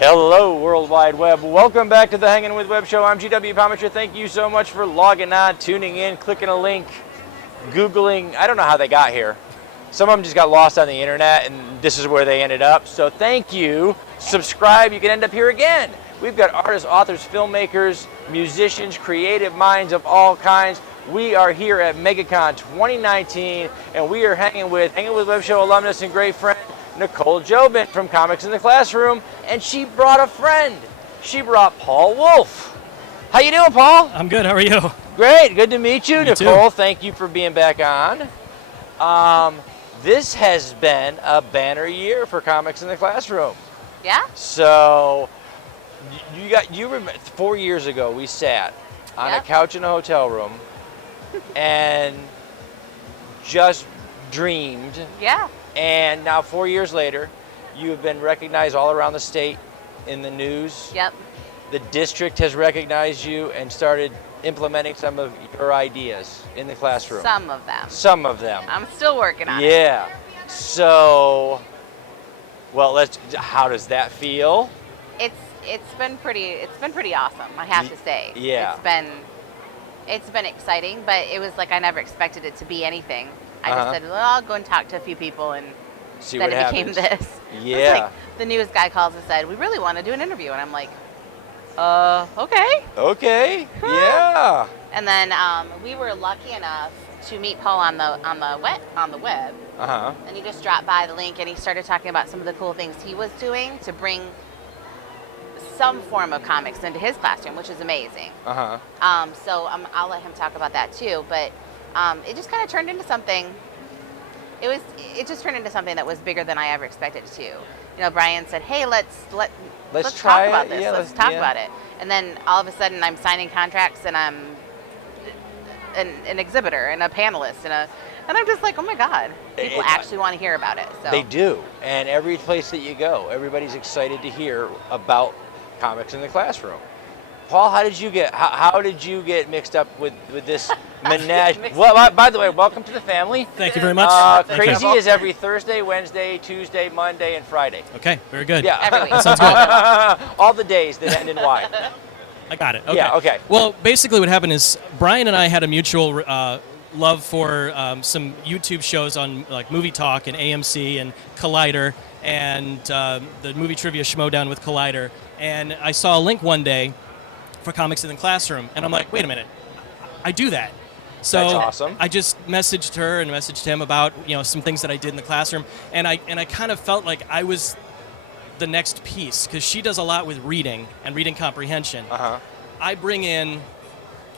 Hello, World Wide Web. Welcome back to the Hangin with Web show. I'm GW Pomichter. Thank you so much for logging on, tuning in, clicking a link, Googling. I don't know how they got here. Some of them just got lost on the internet, and this is where they ended up. So thank you. Subscribe. You can end up here again. We've got artists, authors, filmmakers, musicians, creative minds of all kinds. We are here at MegaCon 2019, and we are hanging with Web show alumnus and great friend, Nicole Jobin from Comics in the Classroom, and she brought a friend. She brought Paul Wulff. How you doing, Paul? I'm good. How are you? Great. Good to meet you, Me Nicole. too. Thank you for being back on. This has been a banner year for Comics in the Classroom. Yeah? So, you remember 4 years ago we sat on a couch in a hotel room and just dreamed. Yeah. And now 4 years later, you have been recognized all around the state in the news. Yep. The district has recognized you and started implementing some of your ideas in the classroom. Some of them. Some of them. I'm still working on it. Yeah. So, well, how does that feel? It's been pretty awesome, I have to say. Yeah. It's been exciting, but it was like I never expected it to be anything. I just said, well, I'll go and talk to a few people, and See then what it happens. became this. Yeah. It's like the news guy calls and said, we really want to do an interview, and I'm like, okay. Okay. Yeah. And then we were lucky enough to meet Paul on the web. And he just dropped by the link, and he started talking about some of the cool things he was doing to bring some form of comics into his classroom, which is amazing. So I'll let him talk about that too. But it just kind of turned into something. It just turned into something that was bigger than I ever expected it to. You know, Brian said, "Hey, let's try talk about it. this. Yeah, let's talk about it." And then all of a sudden, I'm signing contracts, and I'm an exhibitor and a panelist, and I'm just like, oh my God, people actually want to hear about it. So They do, and every place that you go, everybody's excited to hear about Comics in the Classroom. Paul, how did you get mixed up with this menage? Well, by the way, welcome to the family. Thank you very much. Crazy is every Thursday, Wednesday, Tuesday, Monday, and Friday. Okay, very good. Yeah, every week. That sounds good. all the days that end in Y. I got it. Okay. Yeah, okay. Well, basically what happened is Brian and I had a mutual love for some YouTube shows on like Movie Talk and AMC and Collider and the movie trivia Schmodown with Collider. And I saw a link one day for Comics in the Classroom, and I'm like, wait a minute, I do that. So That's awesome. I just messaged her and messaged him about some things that I did in the classroom, and I kind of felt like I was the next piece because she does a lot with reading and reading comprehension. I bring in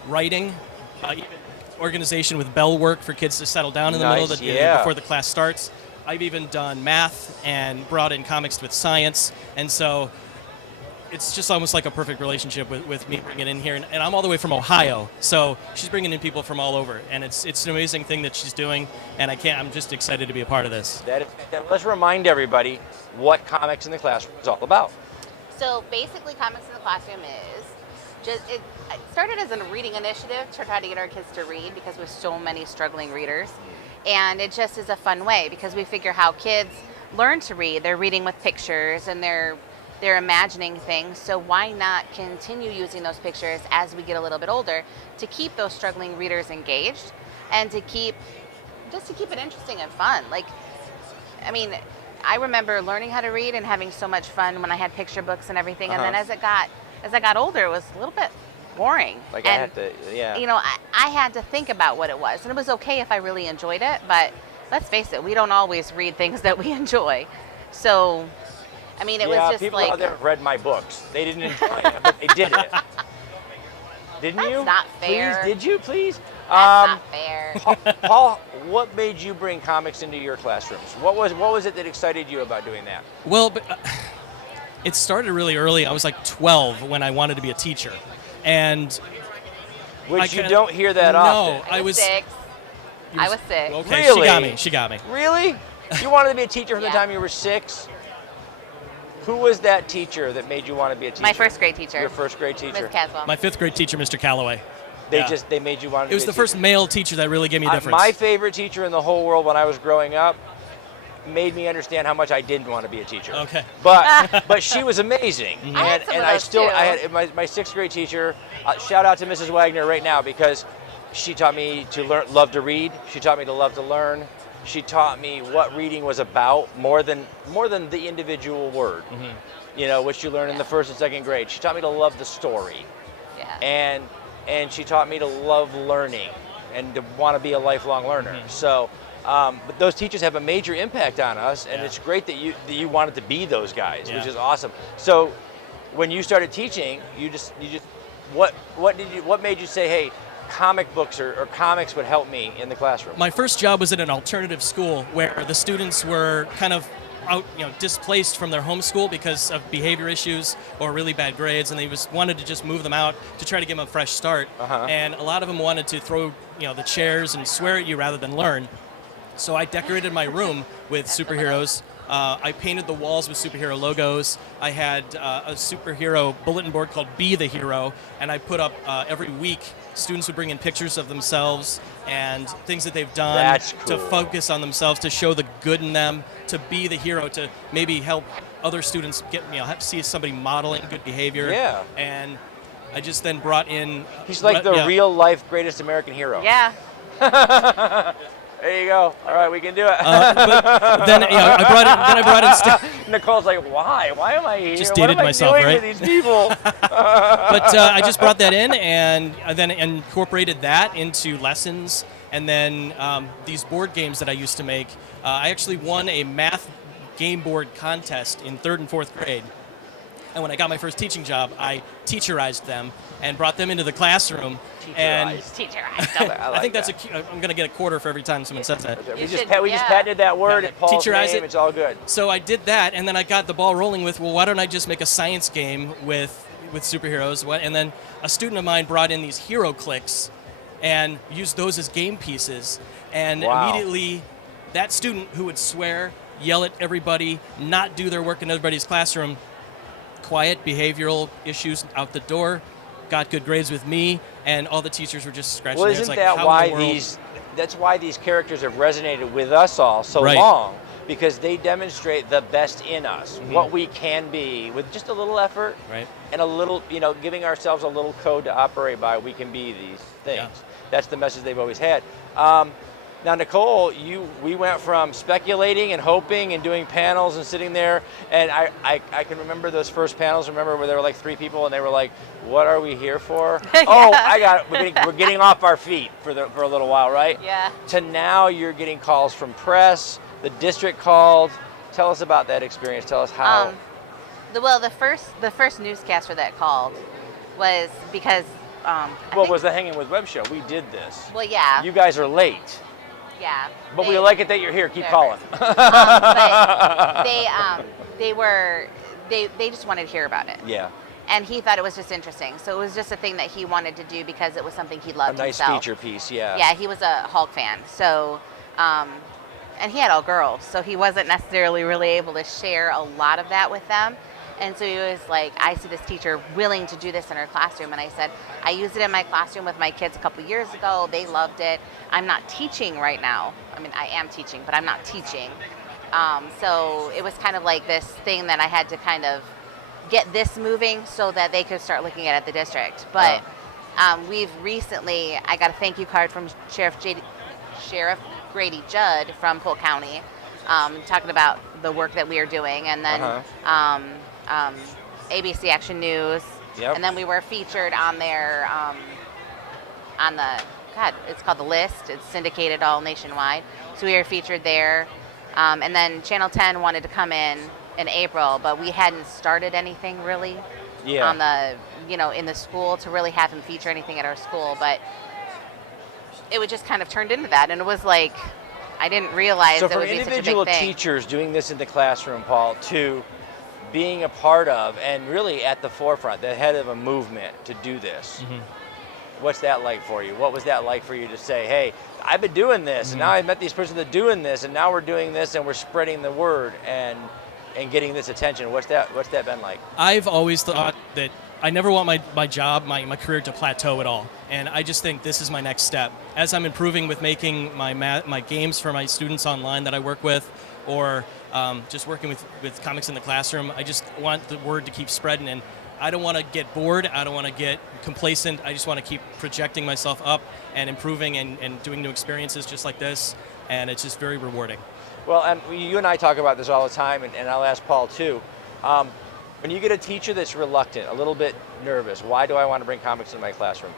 writing, even organization with bell work for kids to settle down in the middle of the before the class starts. I've even done math and brought in comics with science, and so it's just almost like a perfect relationship with me bringing it in here. And I'm all the way from Ohio, so she's bringing in people from all over. And it's an amazing thing that she's doing, and I'm just excited to be a part of this. Let's remind everybody what Comics in the Classroom is all about. So basically, Comics in the Classroom it started as a reading initiative to try to get our kids to read because we have so many struggling readers. And it just is a fun way because we figure how kids learn to read. They're reading with pictures, and they're imagining things, so why not continue using those pictures as we get a little bit older to keep those struggling readers engaged and to keep it interesting and fun. Like, I mean, I remember learning how to read and having so much fun when I had picture books and everything, and then as I got older, it was a little bit boring. Like and, I had to, yeah. You know, I had to think about what it was, and it was okay if I really enjoyed it, but let's face it, we don't always read things that we enjoy. So I mean, it was just people like... out there have read my books. They didn't enjoy it, but they did it. Didn't you? That's not fair. Please, did you? Please? That's not fair. Paul, what made you bring comics into your classrooms? What was it that excited you about doing that? Well, it started really early. I was like 12 when I wanted to be a teacher. And Which you don't hear that often. No, I was 6. I was 6. Okay, Really? She got me. Really? You wanted to be a teacher from the Yeah. time you were 6? Who was that teacher that made you want to be a teacher? My first grade teacher. Your first grade teacher? Miss Caswell. My 5th grade teacher, Mr. Calloway. They made you want to be a teacher. It was the first male teacher that really gave me a difference. My favorite teacher in the whole world when I was growing up, made me understand how much I didn't want to be a teacher. Okay. But she was amazing. I had some of I those still, too. I had my 6th grade teacher, shout out to Mrs. Wagner right now, because she taught me to love to read. She taught me to love to learn. She taught me what reading was about more than the individual word, you know, which you learn in the 1st and 2nd grade. She taught me to love the story. Yeah. And she taught me to love learning and to want to be a lifelong learner. So, but those teachers have a major impact on us, and it's great that you wanted to be those guys, which is awesome. So, when you started teaching, what made you say, hey, comic books or comics would help me in the classroom? My first job was at an alternative school where the students were kind of displaced from their home school because of behavior issues or really bad grades, and they wanted to just move them out to try to give them a fresh start. And a lot of them wanted to throw the chairs and swear at you rather than learn. So I decorated my room with superheroes. I painted the walls with superhero logos. I had a superhero bulletin board called Be the Hero, and I put up every week, students would bring in pictures of themselves and things that they've done. That's cool. To focus on themselves, to show the good in them, to be the hero, to maybe help other students get, see somebody modeling good behavior. Yeah. And I just then brought in... He's like the real life greatest American hero. Yeah. There you go. All right, we can do it. But then I brought in stuff. Nicole's like, why? Why am I here? Just dated myself, what am I right? doing with these people? But I just brought that in, and then incorporated that into lessons, and then these board games that I used to make. I actually won a math game board contest in 3rd and 4th grade. And when I got my first teaching job, I teacherized them and brought them into the classroom. Teacherized. I think that's I'm going to get a quarter for every time someone says that. We just patented that word at Paul's Teacherize name. it. It's all good. So I did that, and then I got the ball rolling with, well, why don't I just make a science game with superheroes? And then a student of mine brought in these hero clicks and used those as game pieces. And immediately, that student who would swear, yell at everybody, not do their work in everybody's classroom, quiet behavioral issues out the door, got good grades with me, and all the teachers were just scratching their heads like, that how why in the world? that's why these characters have resonated with us all so long, because they demonstrate the best in us, what we can be with just a little effort and a little, giving ourselves a little code to operate by. We can be these things. That's the message they've always had. Now, Nicole, we went from speculating and hoping and doing panels and sitting there, and I can remember those first panels. Remember where there were like 3 people, and they were like, "What are we here for?" Oh, I got it. We're getting off our feet for a little while, right? Yeah. To now, you're getting calls from press. The district called. Tell us about that experience. Tell us how. The first newscaster that called was because. Was the Hangin' with Web show? We did this. Well, yeah. You guys are late. Yeah. But we like it that you're here. Keep calling. But they just wanted to hear about it. Yeah. And he thought it was just interesting. So it was just a thing that he wanted to do because it was something he loved himself. A nice feature piece, yeah. Yeah, he was a Hulk fan. So, and he had all girls. So he wasn't necessarily really able to share a lot of that with them. And so he was like, I see this teacher willing to do this in her classroom. And I said, I used it in my classroom with my kids a couple years ago. They loved it. I'm not teaching right now. I mean, I am teaching, but I'm not teaching. So it was kind of like this thing that I had to kind of get this moving so that they could start looking at the district. But we've recently, I got a thank you card from Sheriff Grady Judd from Polk County, talking about the work that we are doing. And then ABC Action News. Yep. And then we were featured on their, it's called The List. It's syndicated all nationwide. So we were featured there. And then Channel 10 wanted to come in April, but we hadn't started anything really on the, in the school to really have him feature anything at our school. But it was just kind of turned into that. And it was like, I didn't realize it would be such a big thing. So for individual teachers doing this in the classroom, Paul, to being a part of and really at the forefront, the head of a movement to do this, what's that like for you? What was that like for you to say, hey, I've been doing this, and now I've met these persons that are doing this, and now we're doing this, and we're spreading the word and getting this attention? What's that been like? I've always thought that I never want my job, my career to plateau at all. And I just think this is my next step. As I'm improving with making my games for my students online that I work with, or just working with comics in the classroom. I just want the word to keep spreading, and I don't want to get bored. I don't want to get complacent. I just want to keep projecting myself up and improving and doing new experiences just like this, and it's just very rewarding. Well, and you and I talk about this all the time, and I'll ask Paul too. When you get a teacher that's reluctant, a little bit nervous, why do I want to bring comics into my classroom?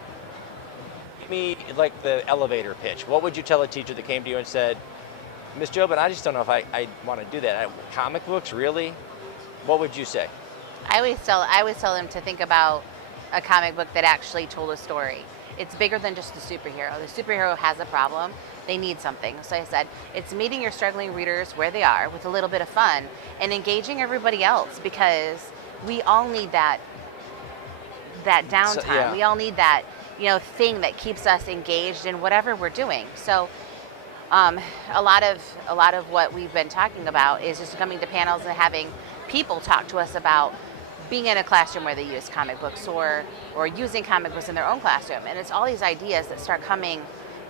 Give me like the elevator pitch. What would you tell a teacher that came to you and said, Miss Jobin, I just don't know if I want to do that. Comic books, really? What would you say? I always tell them to think about a comic book that actually told a story. It's bigger than just the superhero. The superhero has a problem. They need something. So I said, it's meeting your struggling readers where they are with a little bit of fun and engaging everybody else, because we all need that downtime. So, yeah. We all need that, thing that keeps us engaged in whatever we're doing. So a lot of what we've been talking about is just coming to panels and having people talk to us about being in a classroom where they use comic books or using comic books in their own classroom. And it's all these ideas that start coming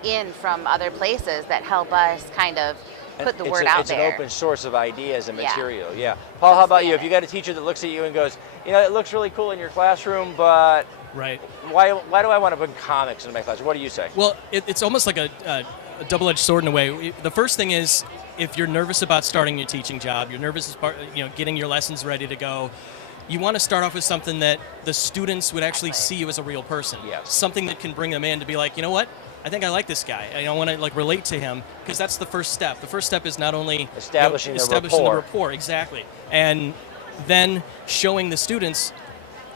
in from other places that help us kind of put the word out there. It's an open source of ideas and material. Yeah. Paul, how about you? If you got a teacher that looks at you and goes, it looks really cool in your classroom, but right. Why do I want to bring comics into my classroom? What do you say? Well, it's almost like a double-edged sword in a way. The first thing is, if you're nervous about starting your teaching job, you're nervous about getting your lessons ready to go, you want to start off with something that the students would actually see you as a real person. Yes. Something that can bring them in to be like, you know what? I think I like this guy. I want to relate to him, because that's the first step. The first step is not only establishing the rapport, exactly, and then showing the students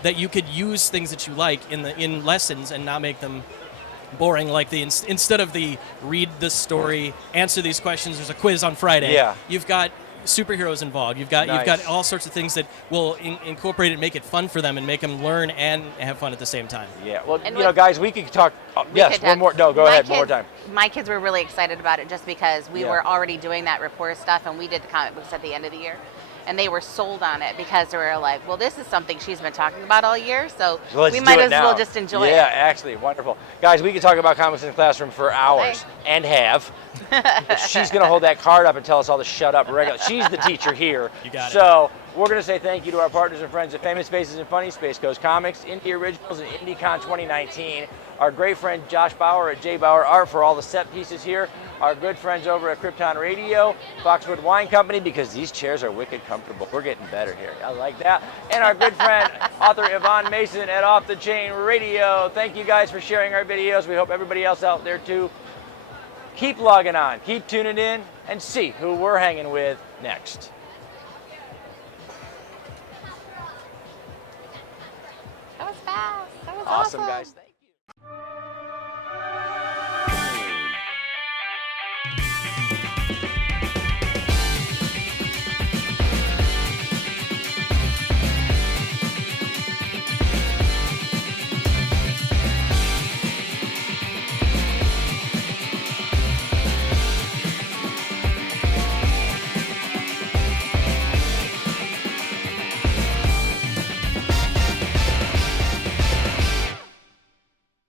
that you could use things that you like in lessons and not make them boring. Like instead of the read the story, answer these questions, there's a quiz on Friday. Yeah. You've got superheroes involved. You've got all sorts of things that will incorporate it, make it fun for them, and make them learn and have fun at the same time. Yeah. Well, guys, we could talk. One more. No, go ahead. One more time. My kids were really excited about it just because we were already doing that rapport stuff, and we did the comic books at the end of the year. And they were sold on it because they were like, well, this is something she's been talking about all year, so we might as well just enjoy it. Yeah, actually, wonderful. Guys, we could talk about comics in the classroom for hours, and have. But she's going to hold that card up and tell us all to shut up regularly. She's the teacher here. You got it. So we're going to say thank you to our partners and friends at Famous Faces and Funny, Space Coast Comics, Indie Originals, and IndieCon 2019. Our great friend Josh Bauer at J. Bauer Art for all the set pieces here. Our good friends over at Krypton Radio, Foxwood Wine Company, because these chairs are wicked comfortable. We're getting better here. I like that. And our good friend, author Yvonne Mason at Off the Chain Radio. Thank you guys for sharing our videos. We hope everybody else out there too. Keep logging on, keep tuning in, and see who we're hanging with next. That was fast. That was Awesome, guys.